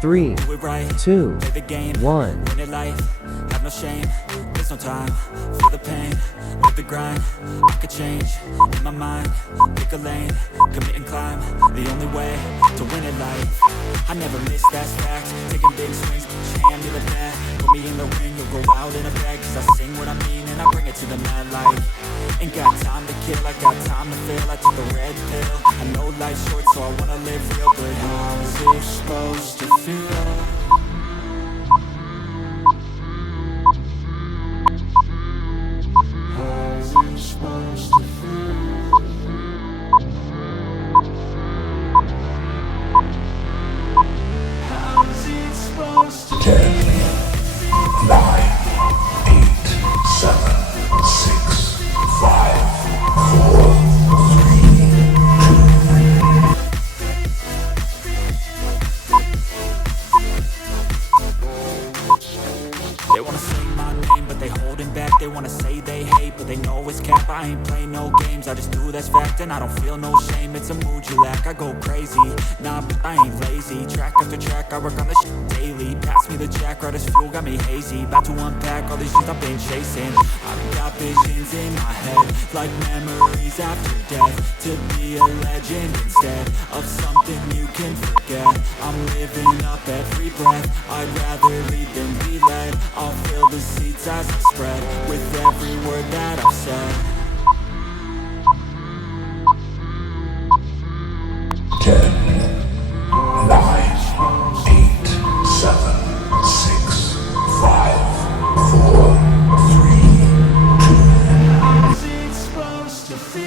3, Do it right. 2, Play the game. 1. Win it life. Have no shame. There's no time. Feel the pain. Live the grind. I could change. In my mind. Pick a lane. Commit and climb. The only way to win it life. I never miss, that's fact. Taking big swings. Hand me the bat. Put me in the ring. You'll go out in a bag. Cause I sing what I mean and I bring it to the mad light. Ain't got time to kill. I got time to feel. I took the red pill. I know life's short so I wanna live real. But how's it supposed to feel? How's it supposed to feel? How's it supposed to feel? 10, 9, 8, 7, 6, 5, 4, 3, 2. They wanna say my name, but they holding back. They wanna say they hate, but they know it's cap. I ain't play no games, I just do that's fact. And I don't feel no shame, it's a mood you lack. I go crazy, nah, but I ain't lazy. Track after track, I work on this shit daily. Pass me the jack, right as fuel, got me hazy. About to unpack all these shit I've been chasing. I've got visions in my head, like memories after death. To be a legend instead of something you can forget. I'm living up every breath, I'd rather lead than be led. I'll fill the seats as I spread, with every word that I've said. 10, 9, 8, 7, 6, 5, 4, 3, 2. How's it supposed to feel?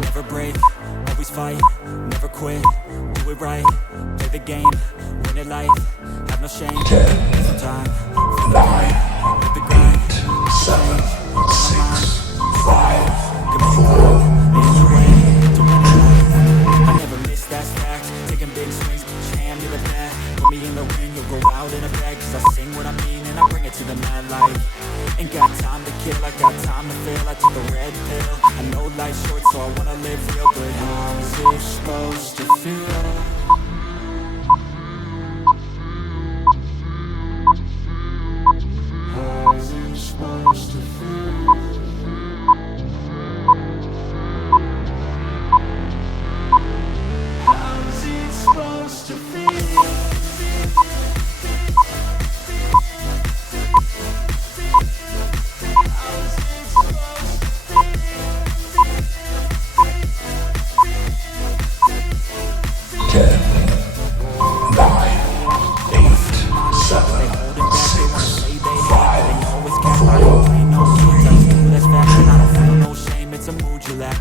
Never break, always fight, never quit, do it right, play the game, win it life, have no shame, 10, there's no time, feel the 9, pain, live the grind, 8, 7, 6, 5, give me 4, the only way to win it life. I never miss, that's fact, taking big swings, hand me the bat, put me in the ring, you'll go out in a bag. Cause I sing what I mean and I bring it to the mad light. Ain't got time to kill, I got time to feel. I took the red pill, I know life's short so I wanna live real. But how's it supposed to feel? How's it supposed to feel? How's it supposed to feel?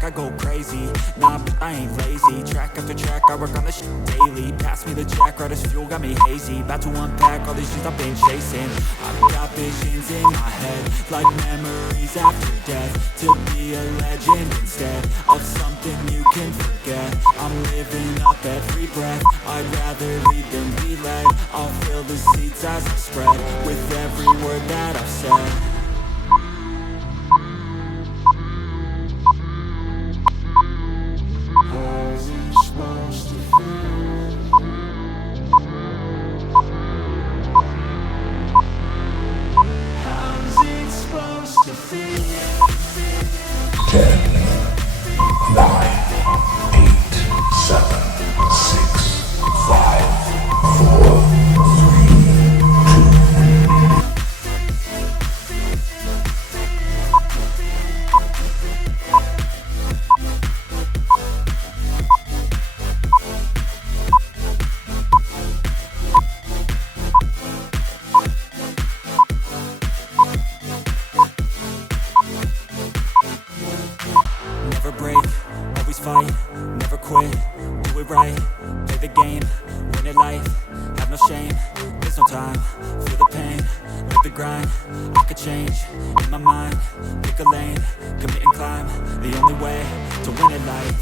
I go crazy, nah, but I ain't lazy. Track after track, I work on this shit daily. Pass me the jack, right as fuel, got me hazy. About to unpack all these shit I've been chasing. I've got visions in my head, like memories after death. To be a legend instead of something you can forget. I'm living up every breath, I'd rather lead than be led. I'll fill the seats as I spread, with every word that I've said. How's it supposed to feel? How's it supposed to feel? 10, 9, 8, 7, 6, 5, 4, 3, 2. fight, never quit, do it right, play the game, win it life, have no shame, there's no time, feel the pain, live the grind, I could change, in my mind, pick a lane, commit and climb, the only way to win it life,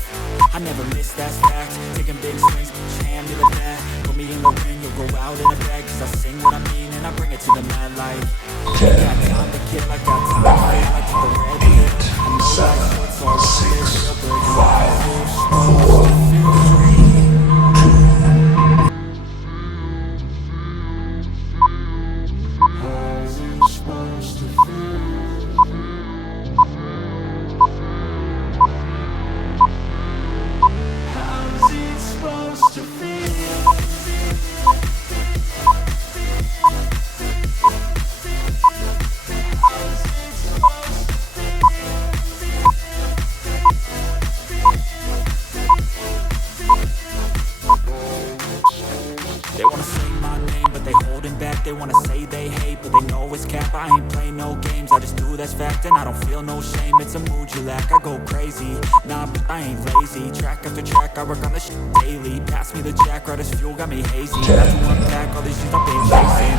I never miss, that's fact, taking big swings, put your hand to the bat, put me in the ring, you'll go out in a bag, cause I sing what I mean and I bring it to the mad light, I got time to kill, I got time to feel, I take the red pill, I know life's short, so I wanna live real good. 5, 4, 3, 2. How's it supposed to feel? How's it supposed to feel? They wanna say my name, but they holding back. They wanna say they hate, but they know it's cap. I ain't play no games, I just do that's fact. And I don't feel no shame, it's a mood you lack. I go crazy, nah, but I ain't lazy. Track after track, I work on this shit daily. Pass me the jack, right as fuel, got me hazy. Got to unpack all these shit I've been chasing.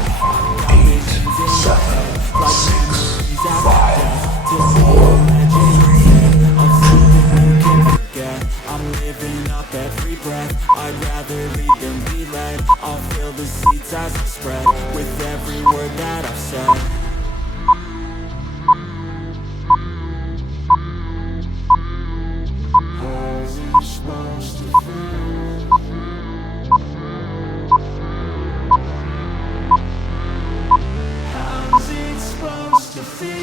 Got visions in my head, like memories after death. Till the legend of something you can forget. I'm living up every breath, I'd rather lead than be led. I'll fill the seats as I spread, with every word that I've said. How's it supposed to feel? How's it supposed to feel?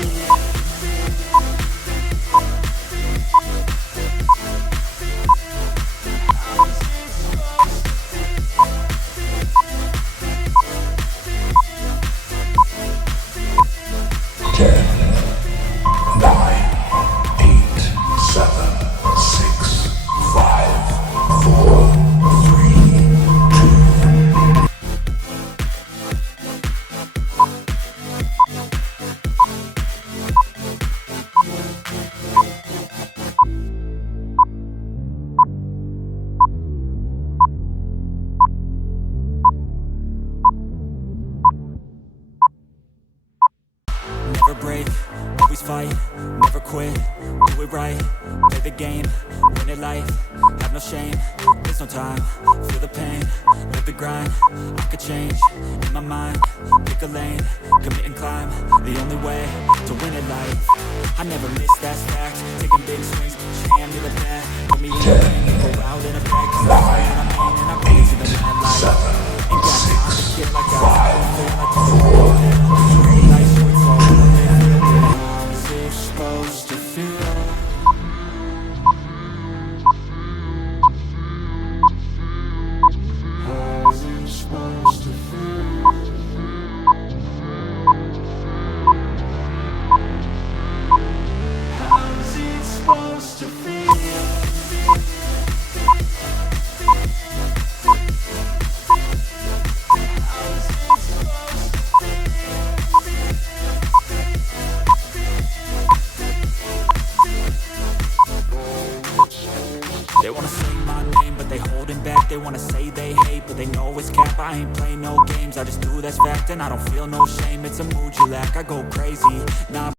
10, 9, 8, 7, 6, 5, 4, 3, 2. Never break, always fight, never quit, do it right, play the game, win it life, have no shame, there's no time, feel the pain, live the grind, I could change, in my mind, pick a lane, commit and climb, the only way to win it life, I never miss, that's fact, taking big swings, put your hand to the bat, put me in the ring, go out in a bag, cause I say what I mean and I bring it to the mad light, ain't got time to get like I feel like I'm the real deal, life's short, so I wanna live real good. How's it supposed to feel? How's it supposed to feel? How's it supposed to feel? They wanna say my name, but they holding back. They wanna say they hate, but they know it's cap. I ain't play no games, I just do that's fact. And I don't feel no shame, it's a mood you lack. I go crazy, nah.